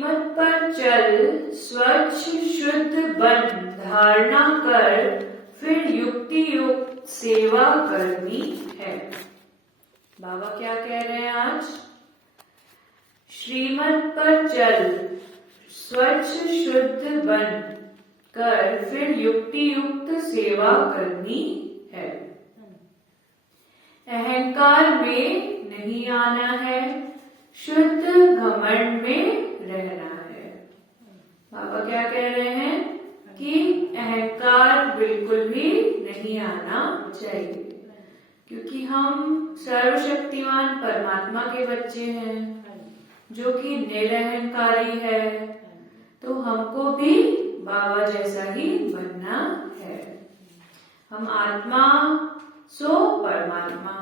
श्रीमत पर चल, स्वच्छ शुद्ध बन, धारणा कर, फिर युक्ति युक्त सेवा करनी है। बाबा क्या कह रहे हैं आज? श्रीमत पर चल, स्वच्छ शुद्ध बन कर, फिर युक्ति युक्त सेवा करनी है। अहंकार में नहीं आना है, शुद्ध घमंड में रहना है। बाबा क्या कह रहे हैं कि अहंकार बिल्कुल भी नहीं आना चाहिए, क्योंकि हम सर्वशक्तिमान परमात्मा के बच्चे हैं जो कि निरअहंकारी है, तो हमको भी बाबा जैसा ही बनना है। हम आत्मा सो परमात्मा,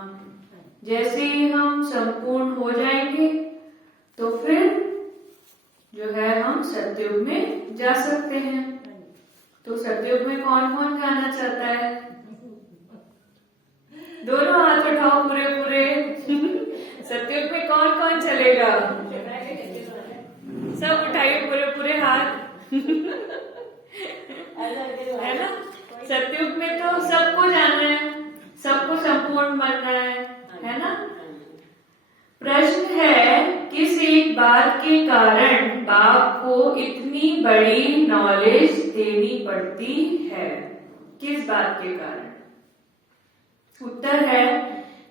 जैसे ही हम संपूर्ण हो जाएंगे तो फिर जो है हम सतयुग में जा सकते हैं। तो सतयुग में कौन कौन जाना चाहता है? दोनों हाथ उठाओ पूरे पूरे। सतयुग में कौन कौन चलेगा? सब उठाइए पूरे पूरे हाथ। है ना? सतयुग में तो सबको जाना है, सबको संपूर्ण बनना है ना? प्रश्न है, किस एक बात के कारण बाप को इतनी बड़ी नॉलेज देनी पड़ती है? किस बात के कारण? उत्तर है,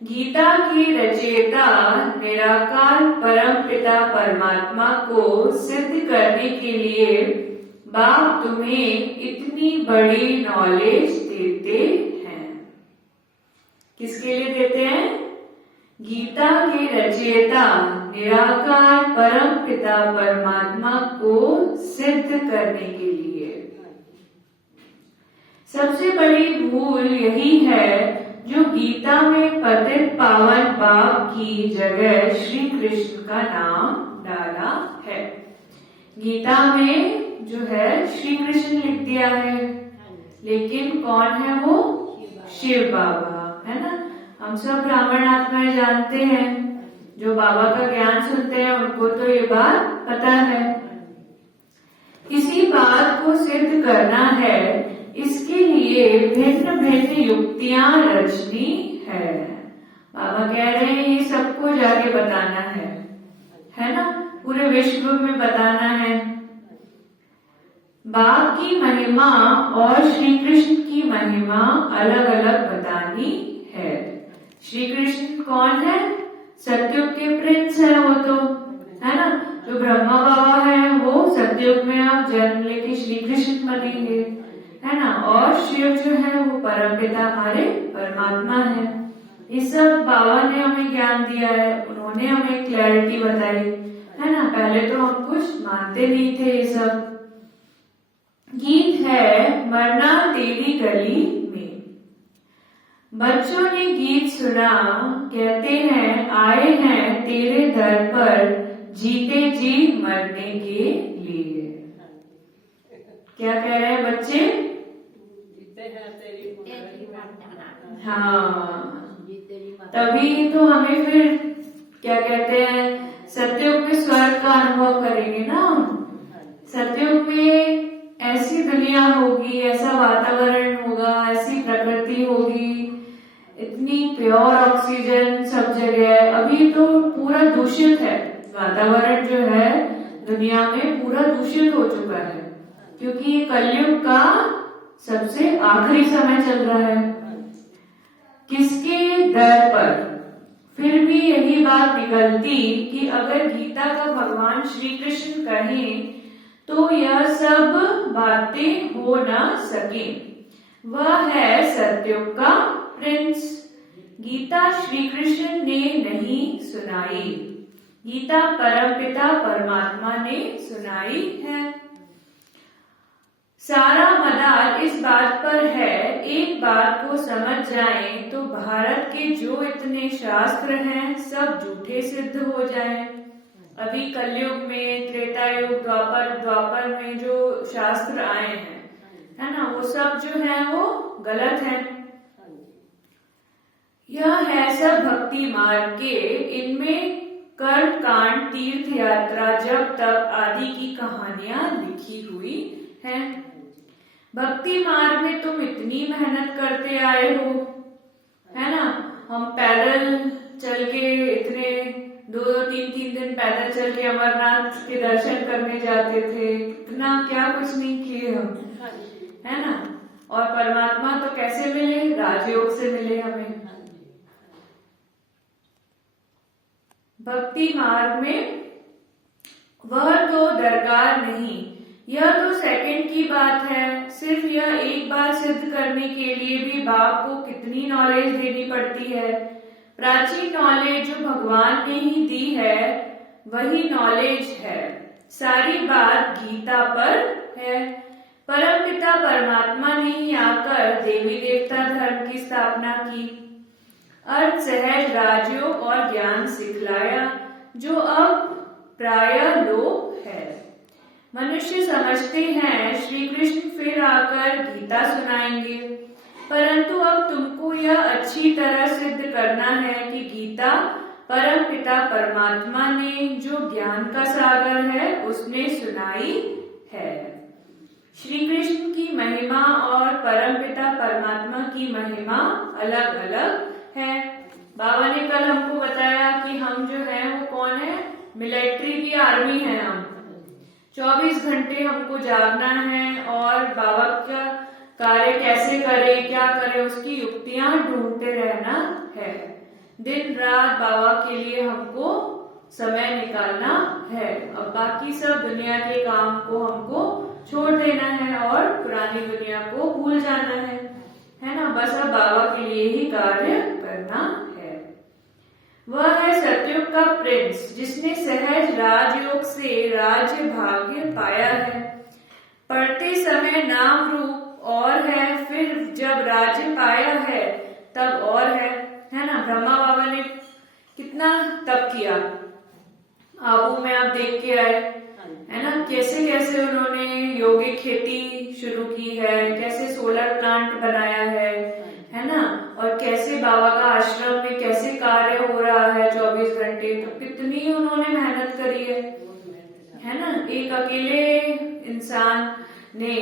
गीता की रचयिता निराकार परम पिता परमात्मा को सिद्ध करने के लिए बाप तुम्हें इतनी बड़ी नॉलेज देते हैं। किसके लिए देते हैं? गीता के रचयिता निराकार परम पिता परमात्मा को सिद्ध करने के लिए। सबसे बड़ी भूल यही है जो गीता में पतित पावन बाप की जगह श्री कृष्ण का नाम डाला है। गीता में जो है श्री कृष्ण लिख दिया है, लेकिन कौन है वो? शिव बाबा, है ना? हम सब ब्राह्मण आत्माएं जानते हैं, जो बाबा का ज्ञान सुनते हैं उनको तो ये बात पता है। इसी बात को सिद्ध करना है, इसके लिए भिन्न भिन्न युक्तियां रचनी है। बाबा कह रहे हैं ये सबको जाके बताना है ना? पूरे विश्व में बताना है। बाप की महिमा और श्री कृष्ण की महिमा अलग अलग बतानी है। श्री कृष्ण कौन है? सतयुग के प्रिंस है वो तो, है ना? जो ब्रह्मा बाबा है वो सतयुग में आप जन्म लेके श्री कृष्ण बनेंगे, है ना? और शिव जो है वो परमपिता हमारे परमात्मा है। ये सब बाबा ने हमें ज्ञान दिया है, उन्होंने हमें क्लैरिटी बताई, है ना? पहले तो हम कुछ मानते नहीं थे ये सब। गीत है, मरना तेरी गली में। बच्चों ने गीत सुना, कहते हैं आए हैं तेरे दर पर, जीते जी मरने के लिए। क्या कह रहे हैं बच्चे? हाँ, तभी तो हमें फिर क्या कहते हैं, सतयुग में स्वर्ग का अनुभव करेंगे ना। सतयुग में ऐसी दुनिया होगी, ऐसा वातावरण होगा, ऐसी प्रकृति होगी, इतनी प्योर ऑक्सीजन सब जगह। अभी तो पूरा दूषित है वातावरण, जो है दुनिया में पूरा दूषित हो चुका है, क्योंकि ये कलयुग का सबसे आखिरी समय चल रहा है। किसके दर पर? फिर भी यही बात निकलती कि अगर गीता का भगवान श्री कृष्ण कहें तो यह सब बातें हो ना सके। वह है सतयुग का प्रिंस। गीता श्री कृष्ण ने नहीं सुनाई, गीता परमपिता परमात्मा ने सुनाई है। सारा मदार इस बात पर है, एक बात को समझ जाएं तो भारत के जो इतने शास्त्र हैं सब झूठे सिद्ध हो जाएं। अभी कलयुग में, त्रेता युग, द्वापर में जो शास्त्र आए हैं, है ना, वो सब जो है वो गलत है। यह है सब भक्ति मार्ग के, इनमें कर्म कांड, तीर्थ यात्रा, जप तप आदि की कहानियां लिखी हुई हैं। भक्ति मार्ग में तुम इतनी मेहनत करते आए हो, है ना। हम पैदल चल के इतने 2-3 दिन पैदल चल के अमरनाथ के दर्शन करने जाते थे, इतना क्या कुछ नहीं किए हम, है ना। और परमात्मा तो कैसे मिले, राजयोग से मिले हमें। भक्ति मार्ग में वह तो दरकार नहीं, यह तो सेकंड की बात है। सिर्फ यह एक बार सिद्ध करने के लिए भी बाप को कितनी नॉलेज देनी पड़ती है। प्राचीन नॉलेज जो भगवान ने ही दी है वही नॉलेज है। सारी बात गीता पर है। परमपिता परमात्मा ने ही आकर देवी देवता धर्म की स्थापना की, अर्थ सहज राजयोग और ज्ञान सिखलाया, जो अब प्रायः लोप है। मनुष्य समझते हैं श्री कृष्ण फिर आकर गीता सुनाएंगे, परंतु अब तुमको यह अच्छी तरह सिद्ध करना है कि गीता परम पिता परमात्मा ने जो ज्ञान का सागर है उसने सुनाई है। श्री कृष्ण की महिमा और परम पिता परमात्मा की महिमा अलग अलग है। बाबा ने कल हमको बताया कि हम जो है वो कौन है, मिलिट्री की आर्मी है। हम 24 घंटे हमको जागना है और बाबा का कार्य कैसे करे, क्या करे, उसकी युक्तियां ढूंढते रहना है। दिन रात बाबा के लिए हमको समय निकालना है। अब बाकी सब दुनिया के काम को हमको छोड़ देना है और पुरानी दुनिया को भूल जाना है ना। बस अब बाबा के लिए ही कार्य करना है। वह है सतयुग का प्रिंस, जिसने सहज राजयोग से राज्य भाग्य पाया है। पढ़ते समय नाम रूप और है, फिर जब राज्य पाया है तब और है ना। ब्रह्मा बाबा ने कितना तप किया, आबू में आप देख के आए, है ना। कैसे कैसे उन्होंने योगिक खेती शुरू की है, कैसे सोलर प्लांट बनाया है ना। और कैसे बाबा का आश्रम में कैसे कार्य हो रहा है 24 घंटे, तो कितनी उन्होंने मेहनत करी है ना। एक अकेले इंसान ने,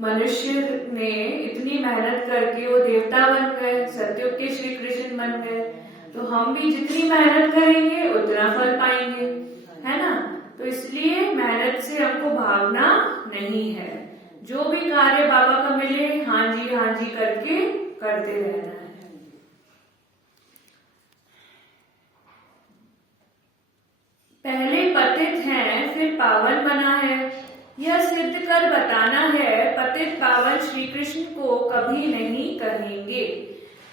मनुष्य ने इतनी मेहनत करके वो देवता बन गए, सतयुग के श्री कृष्ण बन गए। तो हम भी जितनी मेहनत करेंगे उतना फल पाएंगे, है ना। तो इसलिए मेहनत से हमको भागना नहीं है। जो भी कार्य बाबा का मिले हाँ जी करके करते रहना है। पहले पतित हैं फिर पावन बना है, यह सिद्ध कर बताना है। पतित पावन श्री कृष्ण को कभी नहीं कहेंगे,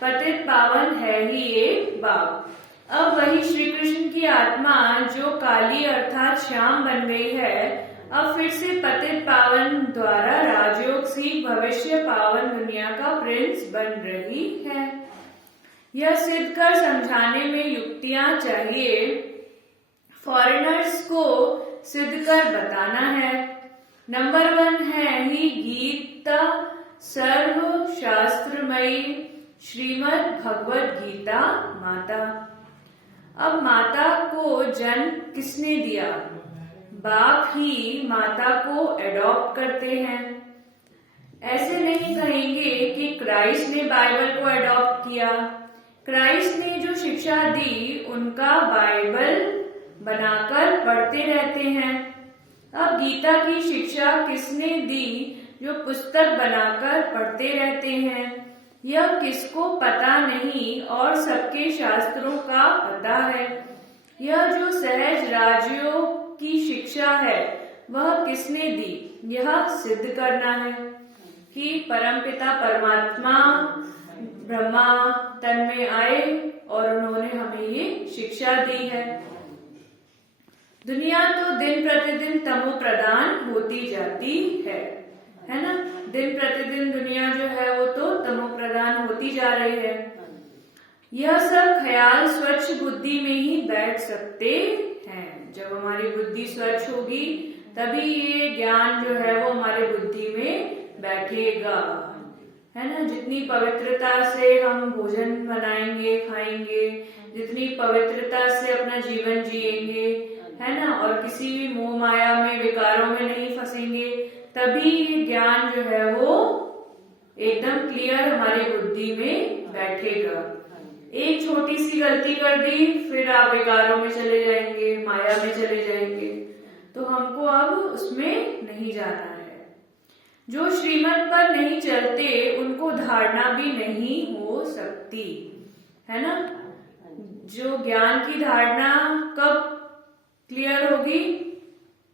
पतित पावन है ही एक बाप। अब वही श्री कृष्ण की आत्मा जो काली अर्थात श्याम बन गई है, अब फिर से पतित पावन द्वारा राजयोग सीख भविष्य पावन दुनिया का प्रिंस बन रही है। यह सिद्ध कर समझाने में युक्तियां चाहिए। फॉरेनर्स को सिद्ध कर बताना है। नंबर 1 है ही गीता सर्व शास्त्रमयी श्रीमद् भगवत गीता माता। अब माता को जन्म किसने दिया? बाप ही माता को एडॉप्ट करते हैं। ऐसे नहीं कहेंगे कि क्राइस्ट ने बाइबल को एडॉप्ट किया। क्राइस्ट ने जो शिक्षा दी उनका बाइबल बनाकर पढ़ते रहते हैं। अब गीता की शिक्षा किसने दी जो पुस्तक बनाकर पढ़ते रहते हैं? यह किसको पता नहीं और सबके शास्त्रों का पता है। यह जो सहज राजयोग की शिक्षा है वह किसने दी? यह सिद्ध करना है कि परमपिता परमात्मा ब्रह्मा तन में आए और उन्होंने हमें ये शिक्षा दी है। दुनिया तो दिन प्रतिदिन तमो प्रदान होती जाती है ना। दिन प्रतिदिन दुनिया जो है वो तो तमो प्रदान होती जा रही है। यह सब ख्याल स्वच्छ बुद्धि में ही बैठ सकते हैं। जब हमारी बुद्धि स्वच्छ होगी तभी ये ज्ञान जो है वो हमारी बुद्धि में बैठेगा, है ना। जितनी पवित्रता से हम भोजन बनाएंगे खाएंगे, जितनी पवित्रता से अपना जीवन जिएंगे, है ना, और किसी भी मोह माया में, विकारों में नहीं फंसेंगे, तभी ये ज्ञान जो है वो एकदम क्लियर हमारी बुद्धि में बैठेगा। एक छोटी सी गलती कर दी, फिर आप विकारों में चले जाएंगे, माया में चले जाएंगे। तो हमको अब उसमें नहीं जाना है। जो श्रीमत पर नहीं चलते उनको धारणा भी नहीं हो सकती, है ना। जो ज्ञान की धारणा कब क्लियर होगी?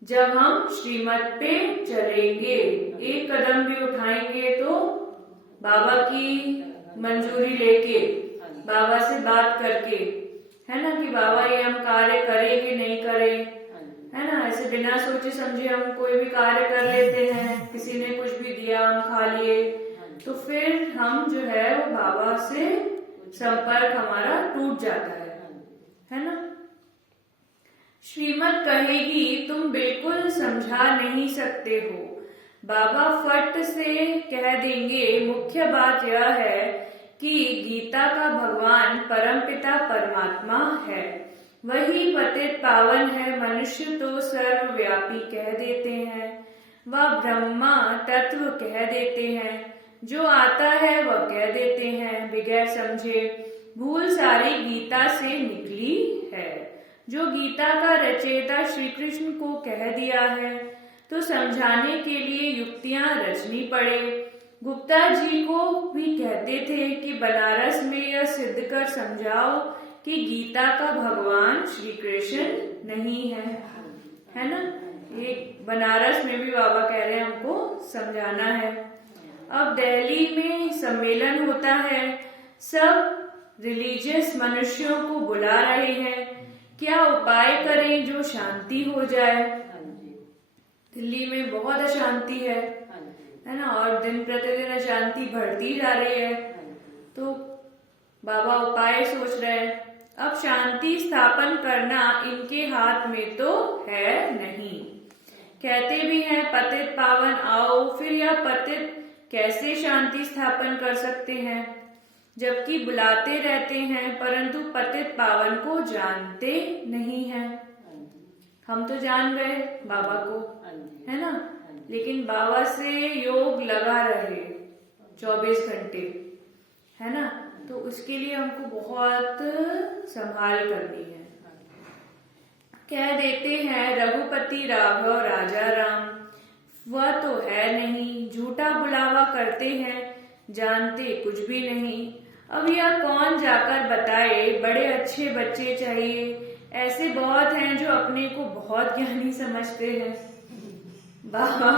जब हम श्रीमत पे चलेंगे, एक कदम भी उठाएंगे तो बाबा की मंजूरी लेके, बाबा से बात करके, है ना, कि बाबा ये हम कार्य करें कि नहीं करें, है ना। ऐसे बिना सोचे समझे हम कोई भी कार्य कर लेते हैं, किसी ने कुछ भी दिया हम खा लिए, तो फिर हम जो है वो बाबा से संपर्क हमारा टूट जाता है ना। श्रीमत कहेगी तुम बिल्कुल समझा नहीं सकते हो, बाबा फट से कह देंगे मुख्य बात यह है कि गीता का भगवान परमपिता परमात्मा है, वही पतित पावन है, मनुष्य तो सर्वव्यापी कह देते हैं, वह ब्रह्मा तत्व कह देते हैं, जो आता है वह कह देते हैं, बगैर समझे भूल सारी गीता से निकली है। जो गीता का रचयिता श्री कृष्ण को कह दिया है तो समझाने के लिए युक्तियां रचनी पड़े। गुप्ता जी को भी कहते थे कि बनारस में यह सिद्ध कर समझाओ कि गीता का भगवान श्री कृष्ण नहीं है ना। ये बनारस में भी बाबा कह रहे हैं हमको समझाना है। अब दिल्ली में सम्मेलन होता है, सब रिलीजियस मनुष्यों को बुला रहे हैं, क्या उपाय करें जो शांति हो जाए। दिल्ली में बहुत अशांति है ना, और दिन प्रतिदिन अशांति बढ़ती जा रही है। तो बाबा उपाय सोच रहे हैं। अब शांति स्थापन करना इनके हाथ में तो है नहीं। कहते भी हैं पतित पावन आओ, फिर यह पतित कैसे शांति स्थापन कर सकते हैं, जबकि बुलाते रहते हैं परंतु पतित पावन को जानते नहीं हैं। हम तो जान गए बाबा को, है ना, लेकिन बाबा से योग लगा रहे 24 घंटे, है ना। तो उसके लिए हमको बहुत संभाल करनी है। कह देते हैं रघुपति राघव राजा राम, वह तो है नहीं, झूठा बुलावा करते हैं, जानते कुछ भी नहीं। अब यह कौन जाकर बताए, बड़े अच्छे बच्चे चाहिए, ऐसे बहुत हैं जो अपने को बहुत ज्ञानी समझते हैं। बाबा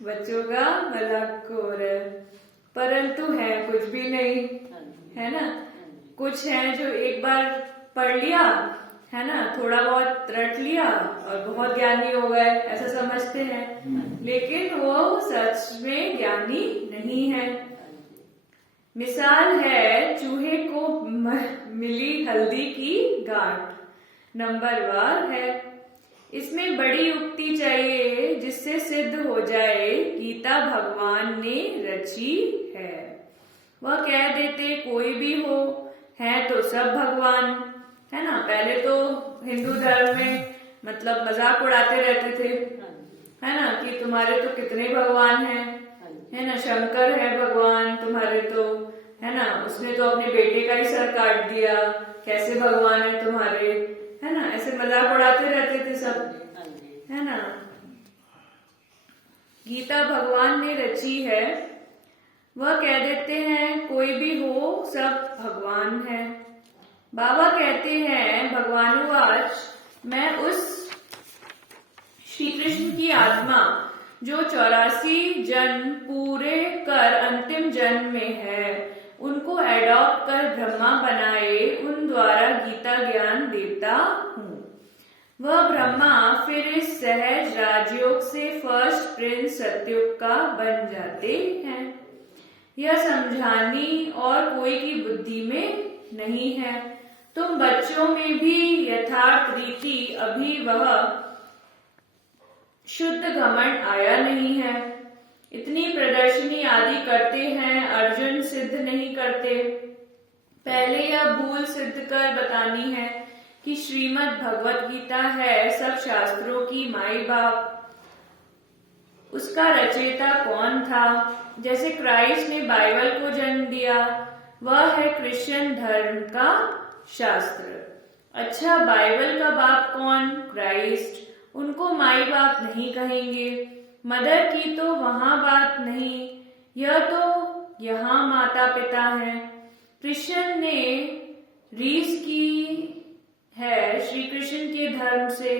बच्चों का मजाक हो रहा है, परंतु है कुछ भी नहीं, है ना। कुछ है जो एक बार पढ़ लिया, है ना, थोड़ा बहुत रट लिया और बहुत ज्ञानी हो गए, ऐसा समझते हैं, लेकिन वो सच में ज्ञानी नहीं है। मिसाल है चूहे को मिली हल्दी की गांठ, नंबरवार है। इसमें बड़ी युक्ति चाहिए जिससे सिद्ध हो जाए गीता भगवान ने रची है। वह कह देते कोई भी हो, है तो सब भगवान, है ना। पहले तो हिंदू धर्म में मतलब मजाक उड़ाते रहते थे, है ना, कि तुम्हारे तो कितने भगवान हैं, है ना, शंकर है भगवान तुम्हारे तो, है ना, उसने तो अपने बेटे का ही सर काट दिया, कैसे भगवान है तुम्हारे, है ना। ऐसे मजाक उड़ाते रहते थे सब, है ना। गीता भगवान ने रची है, वह कह देते हैं कोई भी हो सब भगवान है। बाबा कहते हैं भगवानुवाच, मैं उस श्री कृष्ण की आत्मा जो 84 जन्म पूरे कर अंतिम जन्म में है, उनको एडॉप्ट कर ब्रह्मा बनाए, उन द्वारा गीता ज्ञान देता हूँ। वह ब्रह्मा फिर इस सहज राजयोग से फर्स्ट प्रिंस सत्युग का बन जाते हैं। यह समझानी और कोई की बुद्धि में नहीं है। तुम बच्चों में भी यथार्थ रीति अभी वह शुद्ध घमंड आया नहीं है। इतनी प्रदर्शनी आदि करते हैं, अर्जुन सिद्ध नहीं करते। पहले यह भूल सिद्ध कर बतानी है कि श्रीमद् भगवत गीता है सब शास्त्रों की माई बाप। उसका रचयिता कौन था? जैसे क्राइस्ट ने बाइबल को जन्म दिया, वह है क्रिश्चियन धर्म का शास्त्र। अच्छा, बाइबल का बाप कौन? क्राइस्ट। उनको माई बाप नहीं कहेंगे। मदर की तो वहां बात नहीं, यह तो यहाँ माता पिता हैं। क्रिश्चियन ने रीस की है श्री कृष्ण के धर्म से,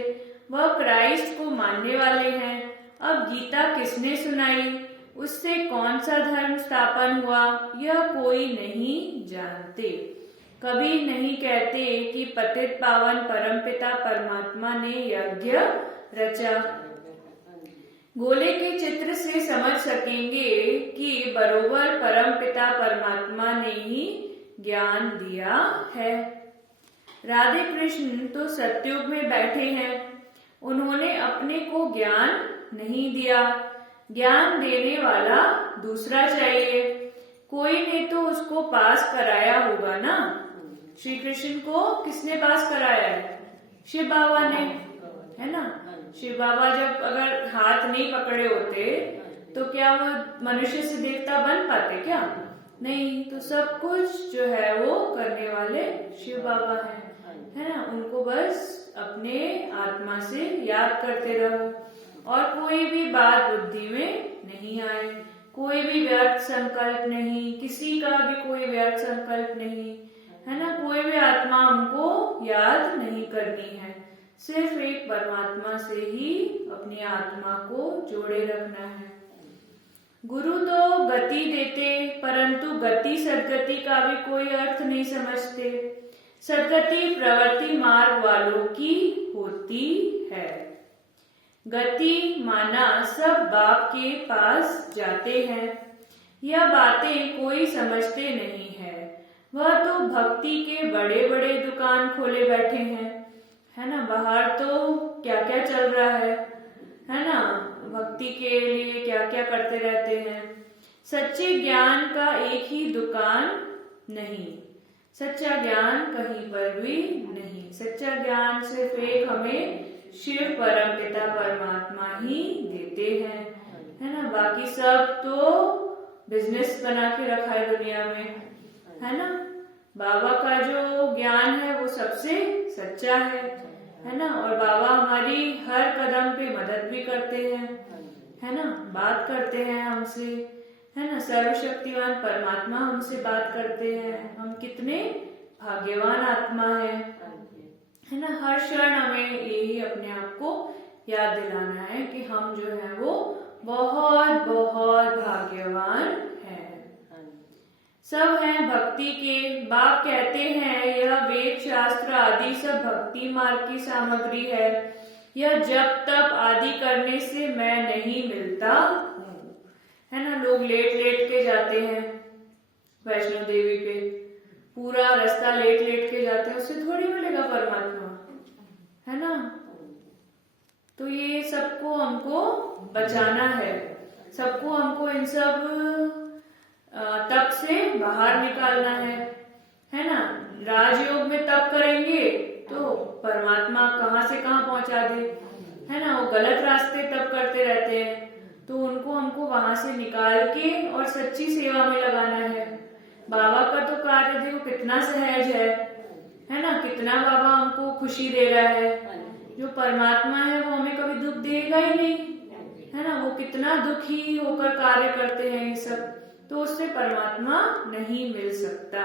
वह क्राइस्ट को मानने वाले हैं। अब गीता किसने सुनाई, उससे कौन सा धर्म स्थापन हुआ, यह कोई नहीं जानते। कभी नहीं कहते कि पतित पावन परमपिता परमात्मा ने यज्ञ रचा। गोले के चित्र से समझ सकेंगे कि बरोबर परमपिता परमात्मा ने ही ज्ञान दिया है। राधे कृष्ण तो सतयुग में बैठे हैं, उन्होंने अपने को ज्ञान नहीं दिया। ज्ञान देने वाला दूसरा चाहिए, कोई ने तो उसको पास कराया होगा ना। श्री कृष्ण को किसने पास कराया है? शिव बाबा ने, है ना। शिव बाबा जब अगर हाथ नहीं पकड़े होते तो क्या वो मनुष्य से देवता बन पाते क्या? नहीं। तो सब कुछ जो है वो करने वाले शिव बाबा है ना। उनको बस अपने आत्मा से याद करते रहो और कोई भी बात बुद्धि में नहीं आए, कोई भी व्यर्थ संकल्प नहीं, किसी का भी कोई व्यर्थ संकल्प नहीं, है ना। कोई भी आत्मा हमको याद नहीं करनी है, सिर्फ एक परमात्मा से ही अपनी आत्मा को जोड़े रखना है। गुरु तो गति देते, परंतु गति सदगति का भी कोई अर्थ नहीं समझते। सदगति प्रवृत्ति मार्ग वालों की होती है। गति माना सब बाप के पास जाते हैं, यह बातें कोई समझते नहीं है। वह तो भक्ति के बड़े बड़े दुकान खोले बैठे हैं, है ना। बाहर तो क्या क्या चल रहा है ना। भक्ति के लिए क्या क्या करते रहते हैं। सच्चे ज्ञान का एक ही दुकान नहीं, सच्चा ज्ञान कहीं पर भी नहीं। सच्चा ज्ञान सिर्फ एक हमें शिव परम पिता परमात्मा ही देते हैं, है ना। बाकी सब तो बिजनेस बना के रखा है दुनिया में, है ना। बाबा का जो ज्ञान है वो सबसे सच्चा है ना। और बाबा हमारी हर कदम पे मदद भी करते हैं, है ना। बात करते हैं हमसे, है ना। सर्वशक्तिवान परमात्मा हमसे बात करते हैं। हम कितने भाग्यवान आत्मा है ना। हर क्षण हमें यही अपने आप को याद दिलाना है कि हम जो है वो बहुत बहुत भाग्यवान हैं। सब हैं भक्ति के। बाप कहते हैं यह वेद शास्त्र आदि सब भक्ति मार्ग की सामग्री है। यह जब तप आदि करने से मैं नहीं मिलता हूँ, है ना। लोग लेट लेट के जाते हैं वैष्णो देवी पे, पूरा रास्ता लेट लेट के जाते हैं, उससे थोड़ी मिलेगा परमात्मा, है ना। तो ये सबको हमको बचाना है, सबको हमको इन सब तप से बाहर निकालना है ना। राजयोग में तप करेंगे तो परमात्मा कहाँ से कहाँ पहुंचा दे, है ना। वो गलत रास्ते तप करते रहते हैं, तो उनको हमको वहां से निकाल के और सच्ची सेवा में लगाना है। बाबा का तो कार्य देखो कितना सहज है ना। कितना बाबा हमको खुशी दे रहा है। जो परमात्मा है वो हमें कभी दुख देगा ही नहीं, है ना। वो कितना दुखी होकर कार्य करते हैं ये सब, तो उससे परमात्मा नहीं मिल सकता।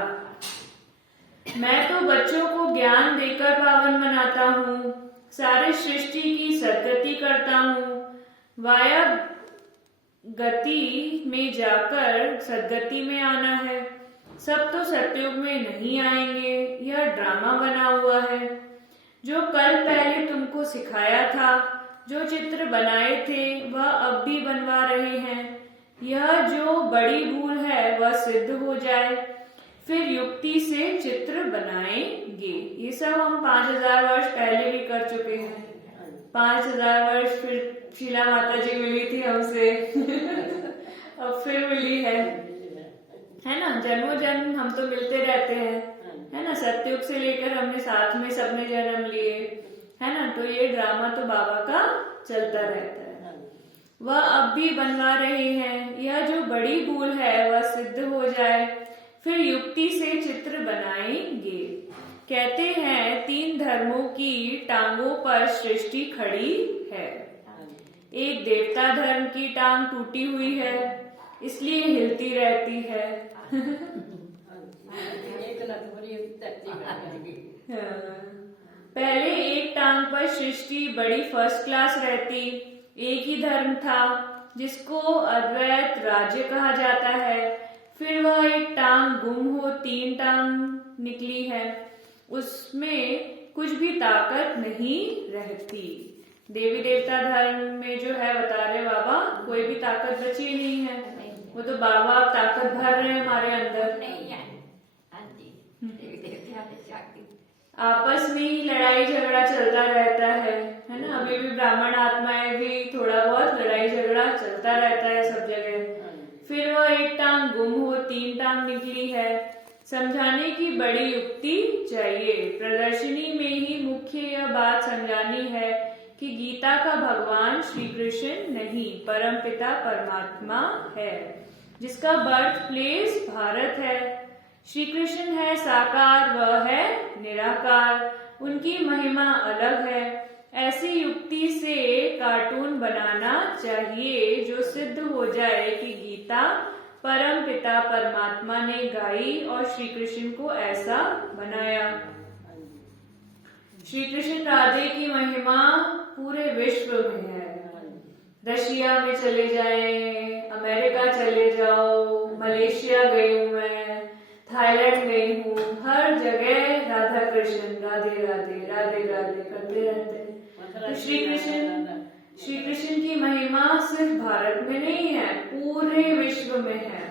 मैं तो बच्चों को ज्ञान देकर पावन बनाता हूँ, सारे सृष्टि की सदगति करता हूँ। वाया गति में जाकर सदगति में आना है। सब तो सतयुग में नहीं आएंगे, यह ड्रामा बना हुआ है। जो कल पहले तुमको सिखाया था, जो चित्र बनाए थे वह अब भी बनवा रहे हैं। यह जो बड़ी भूल है वह सिद्ध हो जाए, फिर युक्ति से चित्र बनाएंगे। ये सब हम 5000 वर्ष पहले भी कर चुके हैं। 5000 वर्ष फिर शीला माता जी मिली थी हमसे अब फिर मिली है ना। जन्मों जन्म हम तो मिलते रहते हैं, है ना। सतयुग से लेकर हमने साथ में सबने जन्म लिए, है ना। तो ये ड्रामा तो बाबा का चलता रहता है। वह अब भी बनवा रहे हैं। यह जो बड़ी भूल है वह सिद्ध हो जाए, फिर युक्ति से चित्र बनाएंगे। कहते हैं 3 धर्मों की टांगों पर सृष्टि खड़ी है। एक देवता धर्म की टांग टूटी हुई है, इसलिए हिलती रहती है। पहले एक टांग पर सृष्टि बड़ी फर्स्ट क्लास रहती। एक ही धर्म था जिसको अद्वैत राज्य कहा जाता है। फिर वह एक टांग गुम हो 3 टांग निकली है। उसमें कुछ भी ताकत नहीं रहती। देवी देवता धर्म में जो है बता रहे बाबा, कोई भी ताकत बची नहीं है। वो तो बाबा ताकत भर रहे हैं हमारे अंदर। आपस में ही लड़ाई झगड़ा चलता रहता है ना। अभी भी ब्राह्मण आत्माएं भी थोड़ा बहुत लड़ाई झगड़ा चलता रहता है सब जगह। फिर वह एक टांग गुम हो 3 टांग निकली है। समझाने की बड़ी युक्ति चाहिए। प्रदर्शनी में ही मुख्य यह बात समझानी है कि गीता का भगवान श्री कृष्ण नहीं, परमपिता परमात्मा है, जिसका बर्थ प्लेस भारत है। श्री कृष्ण है साकार, वह है निराकार, उनकी महिमा अलग है। ऐसी युक्ति से कार्टून बनाना चाहिए जो सिद्ध हो जाए कि गीता परम पिता परमात्मा ने गाई और श्री कृष्ण को ऐसा बनाया। श्री कृष्ण राधे की महिमा पूरे विश्व में है। रशिया में चले जाएं, अमेरिका चले जाओ, मलेशिया गई हूँ मैं, थाईलैंड गई हूँ, हर जगह राधा कृष्ण राधे राधे राधे राधे करते रहते हैं। तो श्री कृष्ण की महिमा सिर्फ भारत में नहीं है, पूरे विश्व में है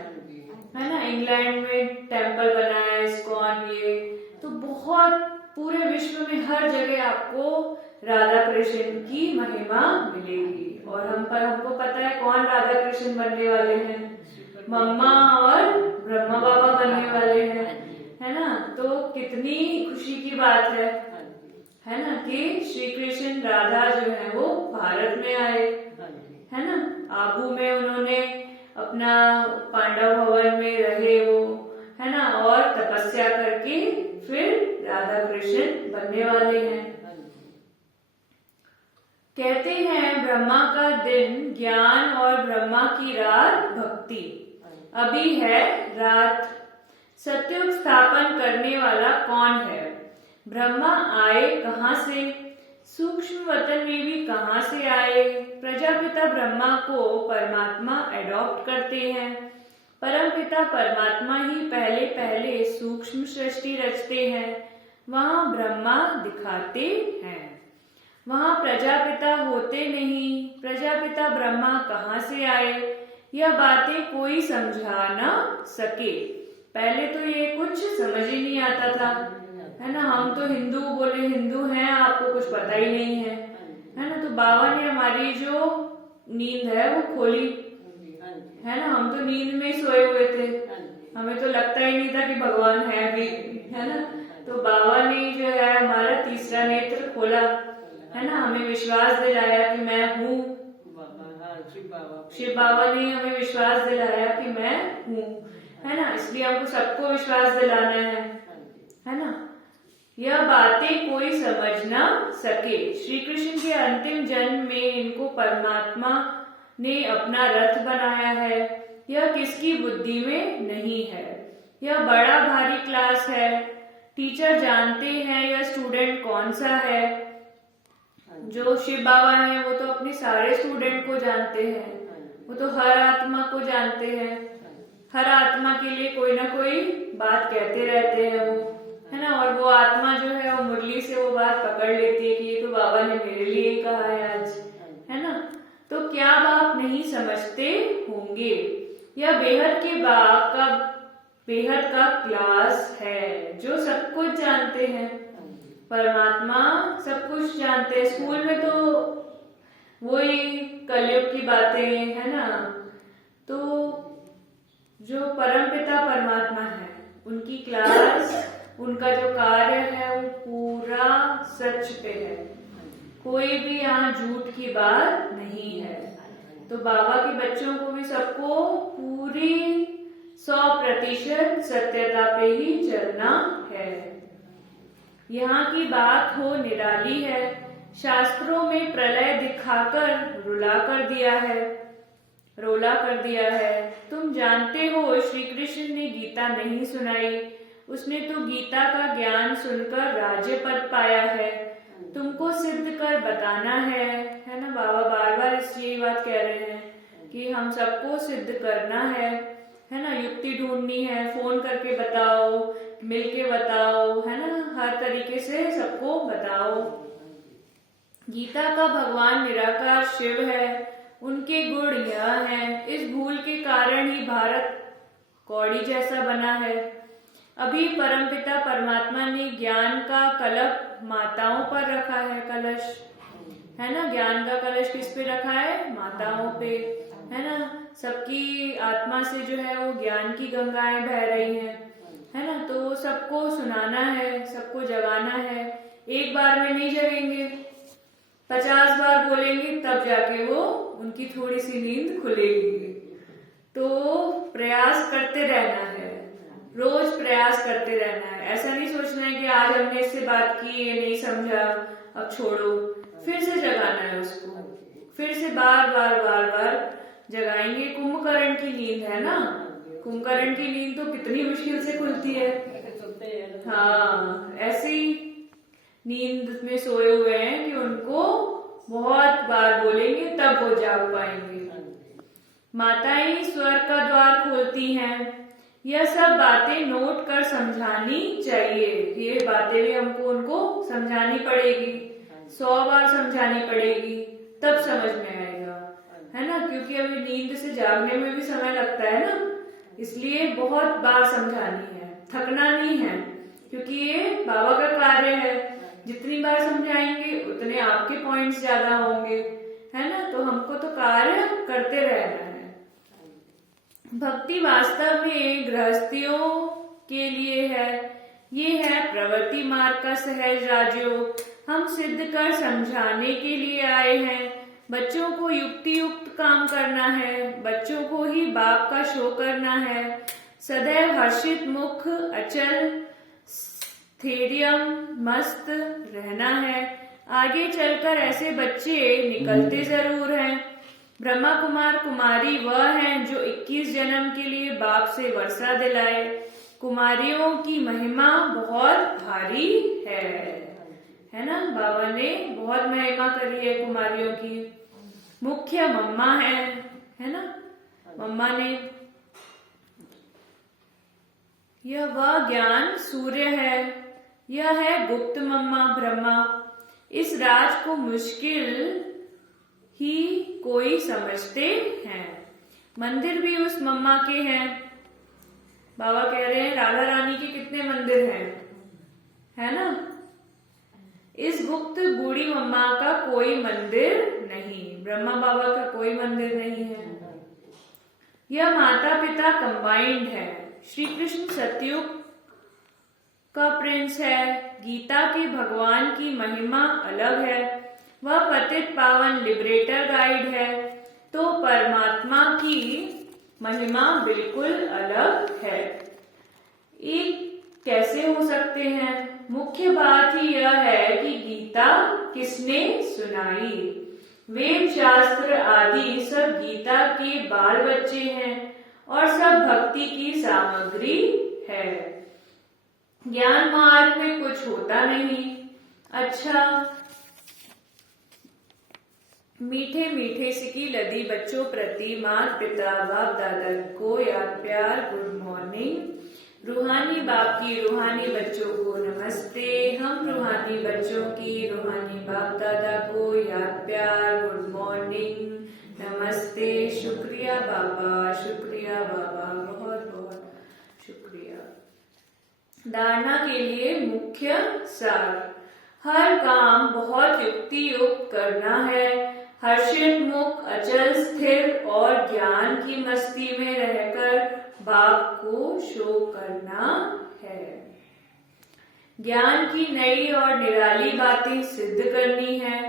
ना। इंग्लैंड में टेम्पल बना है इस्कॉन, ये तो बहुत पूरे विश्व में हर जगह आपको राधा कृष्ण की महिमा मिलेगी। और हमको पता है कौन राधा कृष्ण बनने वाले हैं, मम्मा और ब्रह्मा बाबा बनने वाले हैं, है ना। तो कितनी खुशी की बात है ना कि श्री कृष्ण राधा जो है वो भारत में आए, है ना। आबू में उन्होंने अपना पांडव भवन में रहे वो, है ना, और तपस्या करके फिर राधा कृष्ण बनने वाले हैं। कहते हैं ब्रह्मा का दिन ज्ञान और ब्रह्मा की रात भक्ति। अभी है रात। सतयुग स्थापन करने वाला कौन है? ब्रह्मा आए कहाँ से? सूक्ष्म वतन में भी कहाँ से आए? प्रजापिता ब्रह्मा को परमात्मा एडॉप्ट करते हैं। परमपिता परमात्मा ही पहले पहले सूक्ष्म सृष्टि रचते हैं, वहाँ ब्रह्मा दिखाते हैं। वहाँ प्रजापिता होते नहीं। प्रजापिता ब्रह्मा कहाँ से आए? यह बातें कोई समझा न सके। पहले तो ये कुछ समझ ही नहीं आता था, है ना। हम तो हिंदू बोले हिंदू हैं, आपको कुछ पता ही नहीं है ना। तो बाबा ने हमारी जो नींद है वो खोली, है ना। हम तो नींद में सोए हुए थे, हमें तो लगता ही नहीं था कि भगवान है भी, है ना। तो बाबा ने जो है हमारा तीसरा नेत्र खोला, है ना। हमें विश्वास दिलाया कि मैं हूँ। शिव बाबा ने हमें विश्वास दिलाया कि मैं हूँ, है ना। इसलिए हमको सबको विश्वास दिलाना है ना। यह बातें कोई समझ ना सके। श्री कृष्ण के अंतिम जन्म में इनको परमात्मा ने अपना रथ बनाया है। यह किसकी बुद्धि में नहीं है। यह बड़ा भारी क्लास है। टीचर जानते हैं यह स्टूडेंट कौन सा है। जो शिव बाबा हैं वो तो अपने सारे स्टूडेंट को जानते हैं, वो तो हर आत्मा को जानते हैं। हर आत्मा के लिए कोई ना कोई बात कहते रहते हैं वो, है ना। और वो आत्मा जो है वो मुरली से वो बात पकड़ लेती है कि ये तो बाबा ने मेरे लिए कहा है आज, है ना। तो क्या बाप नहीं समझते होंगे। यह बेहद के बाप का बेहद का क्लास है जो सब कुछ जानते हैं। परमात्मा सब कुछ जानते हैं। स्कूल में तो वही कलयुग की बातें, है ना। तो जो परमपिता परमात्मा है उनकी क्लास, उनका जो कार्य है वो पूरा सच पे है, कोई भी यहाँ झूठ की बात नहीं है। तो बाबा के बच्चों को भी सबको पूरी 100% सत्यता पे ही चलना है। यहाँ की बात हो निराली है, शास्त्रों में प्रलय दिखाकर रोला कर दिया है। तुम जानते हो श्री कृष्ण ने गीता नहीं सुनाई, उसने तो गीता का ज्ञान सुनकर राज्य पद पाया है। तुमको सिद्ध कर बताना है ना। बाबा बार बार यही बात कह रहे हैं कि हम सबको सिद्ध करना है ना। युक्ति ढूंढनी है, फोन करके बताओ, मिलके बताओ, है ना, हर तरीके से सबको बताओ। गीता का भगवान निराकार शिव है, उनके गुण यह हैं। इस भूल के कारण ही भारत कौड़ी जैसा बना है। अभी परमपिता परमात्मा ने ज्ञान का कलप माताओं पर रखा है, कलश, है ना। ज्ञान का कलश किस पे रखा है? माताओं पे, है ना। सबकी आत्मा से जो है वो ज्ञान की गंगाएं बह रही हैं, है ना। तो सबको सुनाना है, सबको जगाना है। एक बार में नहीं जगेंगे, 50 बार बोलेंगे तब जाके वो उनकी थोड़ी सी नींद खुलेगी। तो प्रयास करते रहना है, रोज प्रयास करते रहना है। ऐसा नहीं सोचना है कि आज हमने इससे बात की, ये नहीं समझा, अब छोड़ो। फिर से जगाना है उसको, फिर से बार बार जगाएंगे। कुंभकर्ण की नींद है ना, कुंभकर्ण की नींद तो कितनी मुश्किल से खुलती है। हाँ, ऐसी नींद में सोए हुए हैं कि उनको बहुत बार बोलेंगे तब वो जाग पाएंगे। माताएं स्वर का द्वार खोलती हैं। यह सब बातें नोट कर समझानी चाहिए। ये बातें भी हमको उनको समझानी पड़ेगी, 100 बार समझानी पड़ेगी, तब समझ में आएगा, है ना। क्योंकि अभी नींद से जागने में भी समय लगता है ना, इसलिए बहुत बार समझानी है, थकना नहीं है, क्योंकि ये बाबा का कार्य है। जितनी बार समझाएंगे उतने आपके पॉइंट्स ज्यादा होंगे, है ना। तो हमको तो कार्य करते रहना है। भक्ति वास्तव में गृहस्थियों के लिए है। ये है प्रवृत्ति मार्ग का सहज राजयोग। हम सिद्ध कर समझाने के लिए आए हैं। बच्चों को युक्ति युक्त काम करना है, बच्चों को ही बाप का शो करना है। सदैव हर्षित मुख, अचल स्थैर्यम मस्त रहना है। आगे चलकर ऐसे बच्चे निकलते जरूर हैं। ब्रह्मा कुमार कुमारी वह हैं जो 21 जन्म के लिए बाप से वर्षा दिलाए। कुमारियों की महिमा बहुत भारी है ना। बाबा ने बहुत महिमा करी है कुमारियों की। मुख्य मम्मा है ना, मम्मा ने। यह वह ज्ञान सूर्य है, यह है गुप्त मम्मा ब्रह्मा। इस राज को मुश्किल ही कोई समझते हैं। मंदिर भी उस मम्मा के हैं। बाबा कह रहे हैं राधा रानी के कितने मंदिर हैं, है ना। इस गुप्त बूढ़ी मम्मा का कोई मंदिर नहीं, ब्रह्मा बाबा का कोई मंदिर नहीं है। यह माता पिता कंबाइंड है। श्री कृष्ण सतयुग का प्रिंस है। गीता के भगवान की महिमा अलग है। वह पतित पावन लिबरेटर गाइड है। तो परमात्मा की महिमा बिल्कुल अलग है। एक कैसे हो सकते हैं? मुख्य बात ही यह है कि गीता किसने सुनाई। वेद शास्त्र आदि सब गीता के बाल बच्चे हैं और सब भक्ति की सामग्री है। ज्ञान मार्ग में कुछ होता नहीं। अच्छा, मीठे मीठे सिकी लदी बच्चों प्रति माता पिता बाप दादा को याद प्यार, गुड मॉर्निंग। रूहानी बाप की रूहानी बच्चों को नमस्ते। हम रूहानी बच्चों की रूहानी बाप दादा को याद प्यार, गुड मॉर्निंग, नमस्ते। शुक्रिया बाबा, शुक्रिया बाबा, बहुत बहुत शुक्रिया। धारणा के लिए मुख्य सार। हर काम बहुत युक्ति युक्त करना है। हर्षित मुख, अचल स्थिर और ज्ञान की मस्ती में रहकर भाव को शो करना है। ज्ञान की नई और निराली बातें सिद्ध करनी है।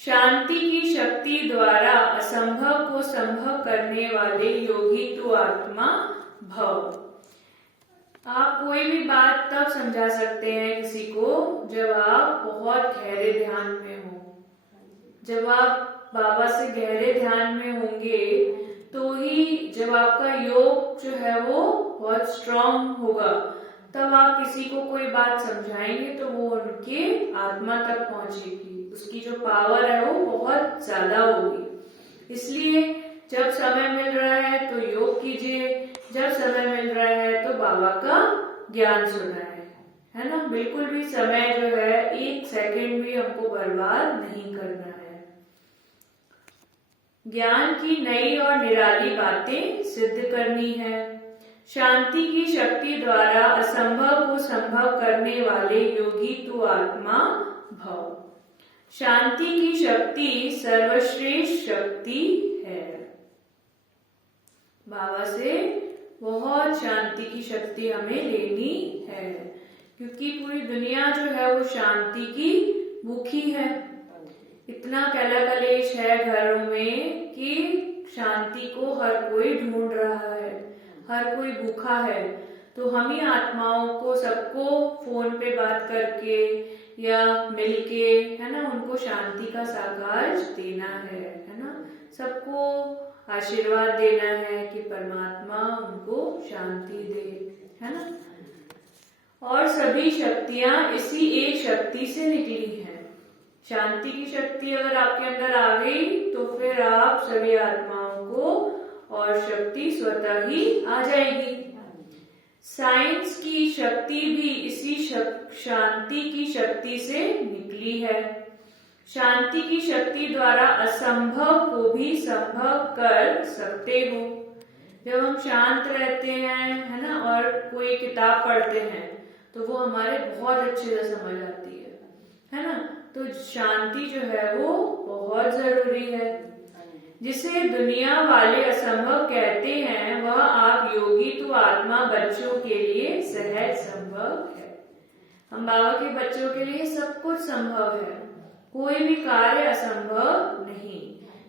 शांति की शक्ति द्वारा असंभव को संभव करने वाले योगी तू आत्मा भव। आप कोई भी बात तब समझा सकते हैं किसी को जब आप बहुत गहरे ध्यान में हो। जब आप बाबा से गहरे ध्यान में होंगे तो ही जब आपका योग जो है वो बहुत स्ट्रांग होगा, तब आप किसी को कोई बात समझाएंगे तो वो उनके आत्मा तक पहुंचेगी, उसकी जो पावर है वो बहुत ज्यादा होगी। इसलिए जब समय मिल रहा है तो योग कीजिए, जब समय मिल रहा है तो बाबा का ज्ञान सुनाए, है ना। बिल्कुल भी समय जो है 1 सेकंड भी हमको बर्बाद नहीं करना है। ज्ञान की नई और निराली बातें सिद्ध करनी है। शांति की शक्ति द्वारा असंभव को संभव करने वाले योगी तू आत्मा भव। शांति की शक्ति सर्वश्रेष्ठ शक्ति है। बाबा से बहुत शांति की शक्ति हमें लेनी है, क्योंकि पूरी दुनिया जो है वो शांति की भूखी है। इतना कैला कलेश है घरों में कि शांति को हर कोई ढूंढ रहा है, हर कोई भूखा है। तो हम ही आत्माओं को सबको फोन पे बात करके या मिलके, है ना, उनको शांति का साकार देना है ना। सबको आशीर्वाद देना है कि परमात्मा उनको शांति दे, है ना। और सभी शक्तियां इसी एक शक्ति से निकली हैं। शांति की शक्ति अगर आपके अंदर आ गई तो फिर आप सभी आत्माओं को और शक्ति स्वतः ही आ जाएगी। साइंस की शक्ति भी इसी शांति की शक्ति से निकली है। शांति की शक्ति द्वारा असंभव को भी संभव कर सकते हो। जब हम शांत रहते हैं, है ना, और कोई किताब पढ़ते हैं तो वो हमारे बहुत अच्छे से समझ आती है ना। तो शांति जो है वो बहुत जरूरी है। जिसे दुनिया वाले असंभव कहते हैं वह आप योगी तो आत्मा बच्चों के लिए सहज संभव है। हम बाबा के बच्चों के लिए सब कुछ संभव है, कोई भी कार्य असंभव नहीं।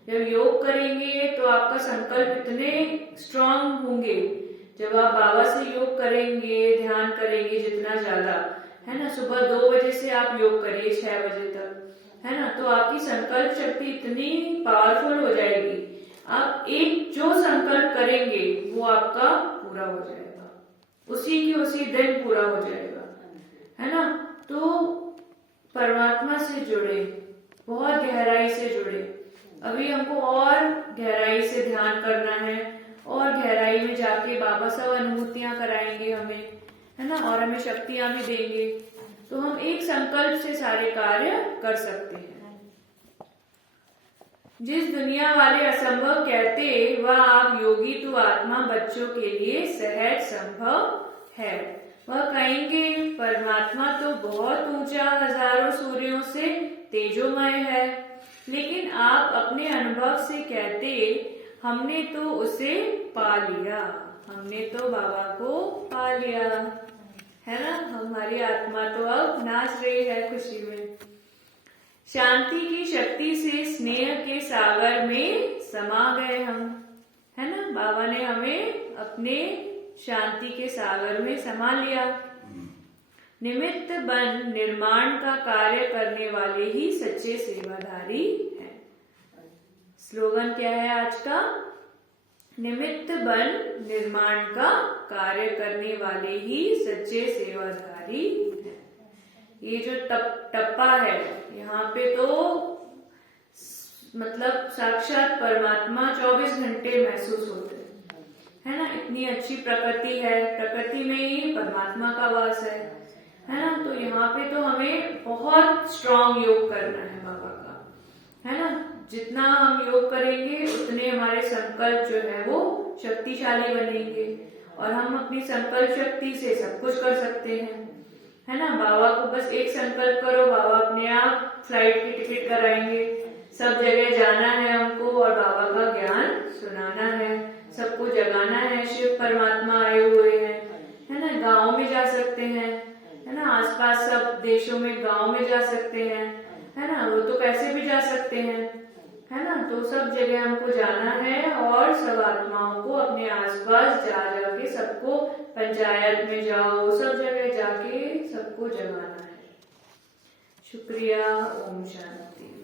जब योग करेंगे तो आपका संकल्प इतने स्ट्रांग होंगे। जब आप बाबा से योग करेंगे, ध्यान करेंगे जितना ज्यादा, है ना, सुबह 2 बजे से आप योग करिए 6 बजे तक, है ना, तो आपकी संकल्प शक्ति इतनी पावरफुल हो जाएगी। आप एक जो संकल्प करेंगे वो आपका पूरा हो जाएगा, उसी की उसी दिन पूरा हो जाएगा, है ना। तो परमात्मा से जुड़े, बहुत गहराई से जुड़े। अभी हमको और गहराई से ध्यान करना है और गहराई में जाके बाबा सब अनुभूतियां कराएंगे हमें, है ना, और हमें शक्तियां भी देंगे। तो हम एक संकल्प से सारे कार्य कर सकते हैं। जिस दुनिया वाले असंभव कहते वह आप योगी तो आत्मा बच्चों के लिए सहज संभव है। वह कहेंगे परमात्मा तो बहुत ऊंचा हजारों सूर्यों से तेजोमय है, लेकिन आप अपने अनुभव से कहते हमने तो उसे पा लिया, हमने तो बाबा को पा लिया, है ना। हमारी आत्मा तो अब नाच रही है खुशी में। शांति की शक्ति से स्नेह के सागर में समा गए हम, है ना। बाबा ने हमें अपने शांति के सागर में समा लिया। निमित्त बन निर्माण का कार्य करने वाले ही सच्चे सेवाधारी हैं। स्लोगन क्या है आज का? निमित्त बन निर्माण का कार्य करने वाले ही सच्चे सेवाधारी हैं। ये जो टप्पा है, यहाँ पे तो मतलब साक्षात परमात्मा 24 घंटे महसूस होते हैं, है ना। इतनी अच्छी प्रकृति है, प्रकृति में ही परमात्मा का वास है ना। तो यहाँ पे तो हमें बहुत स्ट्रांग योग करना है बाबा का, है ना। जितना हम योग करेंगे उतने हमारे संकल्प जो है वो शक्तिशाली बनेंगे और हम अपनी संकल्प शक्ति से सब कुछ कर सकते हैं, है ना। बाबा को बस एक संकल्प करो, बाबा अपने आप फ्लाइट की टिकट कराएंगे। सब जगह जाना है हमको और बाबा का ज्ञान सुनाना है, सबको जगाना है। शिव परमात्मा आए हुए हैं, है ना। गांव में जा सकते हैं, है ना, आसपास सब देशों में गांव में जा सकते हैं, है ना, वो तो कैसे भी जा सकते हैं, है ना। तो सब जगह हमको जाना है और सब आत्माओं को अपने आसपास जा जाके सबको, पंचायत में जाओ, सब जगह जाके सबको जगाना है। शुक्रिया। ओम शांति।